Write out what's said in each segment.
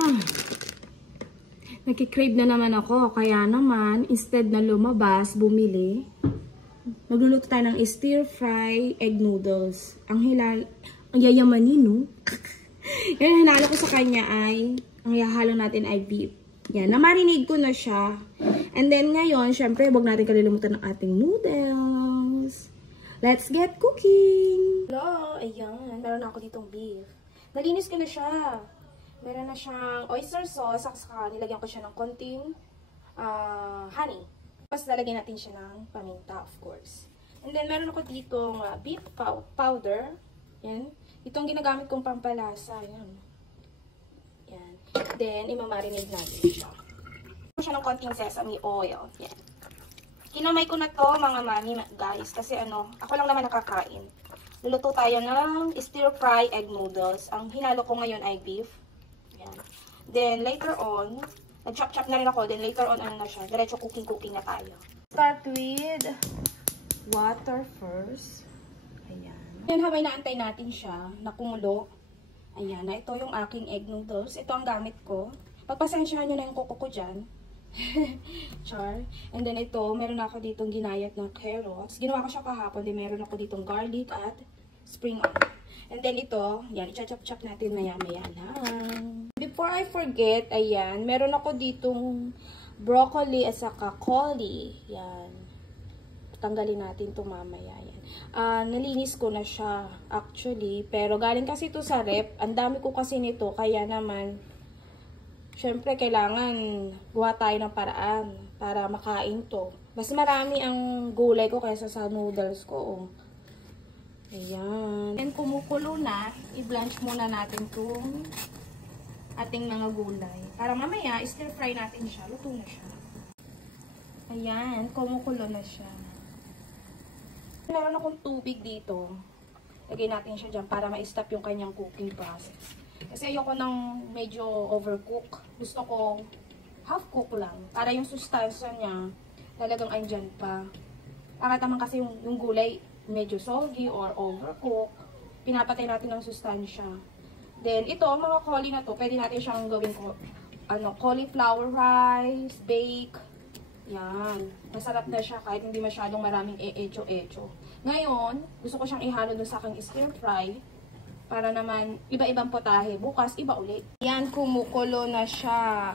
Ah, nakikrave na naman ako. Kaya naman, instead na lumabas, bumili, magluluto tayo ng stir-fry egg noodles. Ang yayamanin, no? Yung hinalo ko sa kanya ay, ang ihahalo natin ay beef. Yan, na-marinate ko na siya. And then ngayon, syempre, huwag natin kalilimutan ng ating noodles. Let's get cooking! Hello, ayan. Meron na ako ditong beef. Nalinis ko na siya. Meron na siyang oyster sauce. Saka nilagyan ko siya ng konting honey. Tapos lalagyan natin siya ng paminta, of course. And then, meron ako ditong beef powder. Yan. Itong ginagamit kong pampalasa. Yan. Yan. Then, imamarinate natin siya. Siya ng konting sesame oil. Yan. Kinamay ko na to mga mami guys. Kasi ako lang naman nakakain. Luluto tayo ng stir-fry egg noodles. Ang hinalo ko ngayon ay beef. Yan. Then, later on, nag-chop-chop na rin ako. Then, later on, na siya. Diretso cooking-cooking na tayo. Start with water first. Ayan. Then, habang naantay natin siya, na kumulo. Ayan, na ito yung aking egg noodles. Ito ang gamit ko. Pagpasensyahan nyo na yung kuko ko dyan. Char. And then ito, meron ako ditong ginayat ng carrots. Ginawa ko siya kahapon. Then meron ako ditong garlic at spring onion. And then ito, yan, i-chop-chop natin maya-maya lang. Before I forget, ayan, meron ako ditong broccoli at saka cauli. Yan. Tanggalin natin ito mamaya. Yan. Nalinis ko na siya actually. Pero galing kasi ito sa rep. Ang dami ko kasi nito. Kaya naman, syempre, kailangan gawa tayo ng paraan para makain to. Mas marami ang gulay ko kaysa sa noodles ko. Oh. Ayan. Then, kumukulo na, i-blanch muna natin itong ating mga gulay. Para mamaya, stir-fry natin siya. Luto na siya. Ayan, kumukulo na siya. Meron akong tubig dito. Lagay natin siya dyan para ma-stop yung kanyang cooking process. Kasi ayoko nang medyo overcook. Gusto ko half cook lang. Para yung sustansya niya talagang andyan pa. Para naman kasi yung gulay medyo soggy or overcook. Pinapatay natin ng sustansya. Then ito, mga cauli na to, pwede natin siyang gawin ko cauliflower rice, bake. Yan. Masarap na siya kahit hindi masyadong maraming echo-echo. Ngayon, gusto ko siyang ihalo dun sa aking stir fry. Para naman, iba-ibang potahe. Bukas, iba ulit. Yan, kumukulo na siya.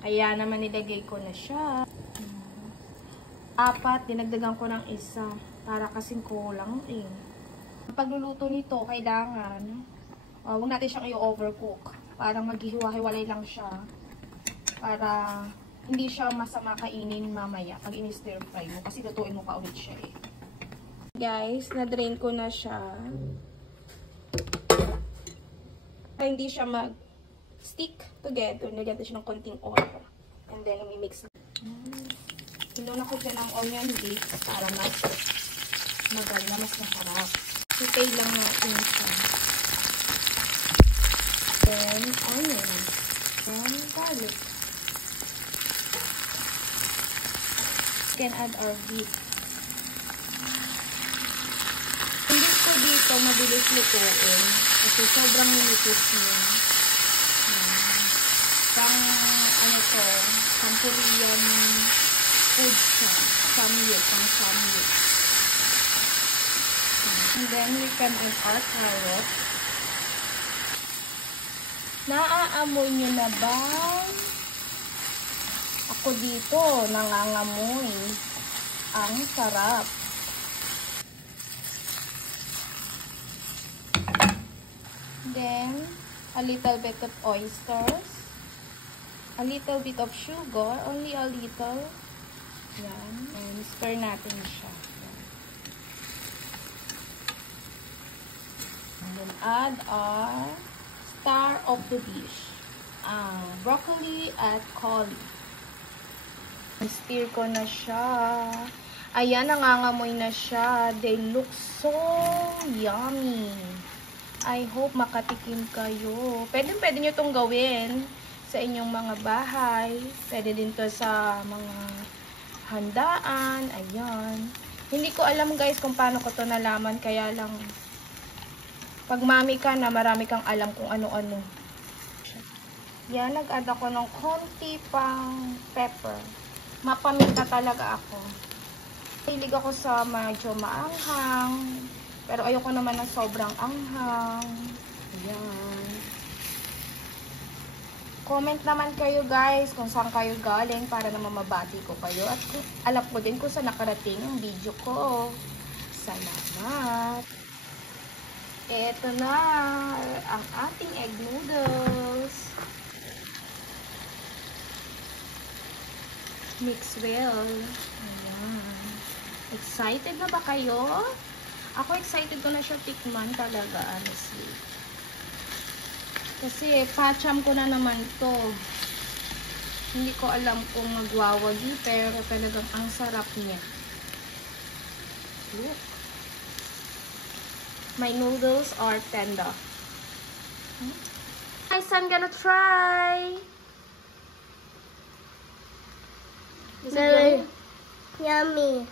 Kaya naman nilagay ko na siya. 4, dinagdagan ko ng 1. Para kasing kulang eh. Pagluluto nito, kailangan, huwag natin siyang i-overcook. Parang maghihiwa-hiwalay lang siya. Para hindi siya masama kainin mamaya pag in-stir fry mo. Kasi lutuin mo pa ulit siya eh. Guys, na-drain ko na siya. Para hindi siya mag-stick together, lagyan siya ng konting oil. And then, i-mix. Inuna ko siya ng onion leeks para mas maganda, mas masarap. Hintay lang natin siya. Then, onion. Then, garlic. We can add our beef. Hindi ko dito mabilis lutuin. Kasi sobrang nilipis niya. Pang, pang Korean food siya. Samyup, pang samyup. And then, we can add our carrot. Naaamoy nyo na ba? Ako dito, nangangamoy. Ang sarap. Then, a little bit of oysters. A little bit of sugar. Only a little. Yan. And stir natin siya. Yan. And then, add our star of the dish. Broccoli at cauli. Stir ko na siya. Ayan, nangangamoy na siya. They look so yummy. I hope makatikim kayo. Pwede nyo itong gawin sa inyong mga bahay. Pwede din to sa mga handaan. Ayan. Hindi ko alam guys kung paano ko to nalaman. Kaya lang, pag mami ka na, marami kang alam kung ano-ano. Yan, nag-add ako ng konti pang pepper. Mapaminta talaga ako. Hilig ako sa medyo maanghang. Pero ayoko naman ng sobrang anghang. Ayan. Comment naman kayo guys kung saan kayo galing para naman mabati ko kayo. At alam ko din kung saan nakarating ang video ko. Salamat! Ito na ang ating egg noodles. Mix well. Ayan. Excited na ba kayo? Ako excited ko na siya tikman talaga, honestly. Kasi pacham ko na naman to. Hindi ko alam kung magwawagi pero talagang ang sarap niya. Look. My noodles are tender. Guys, I'm gonna try. Very yummy.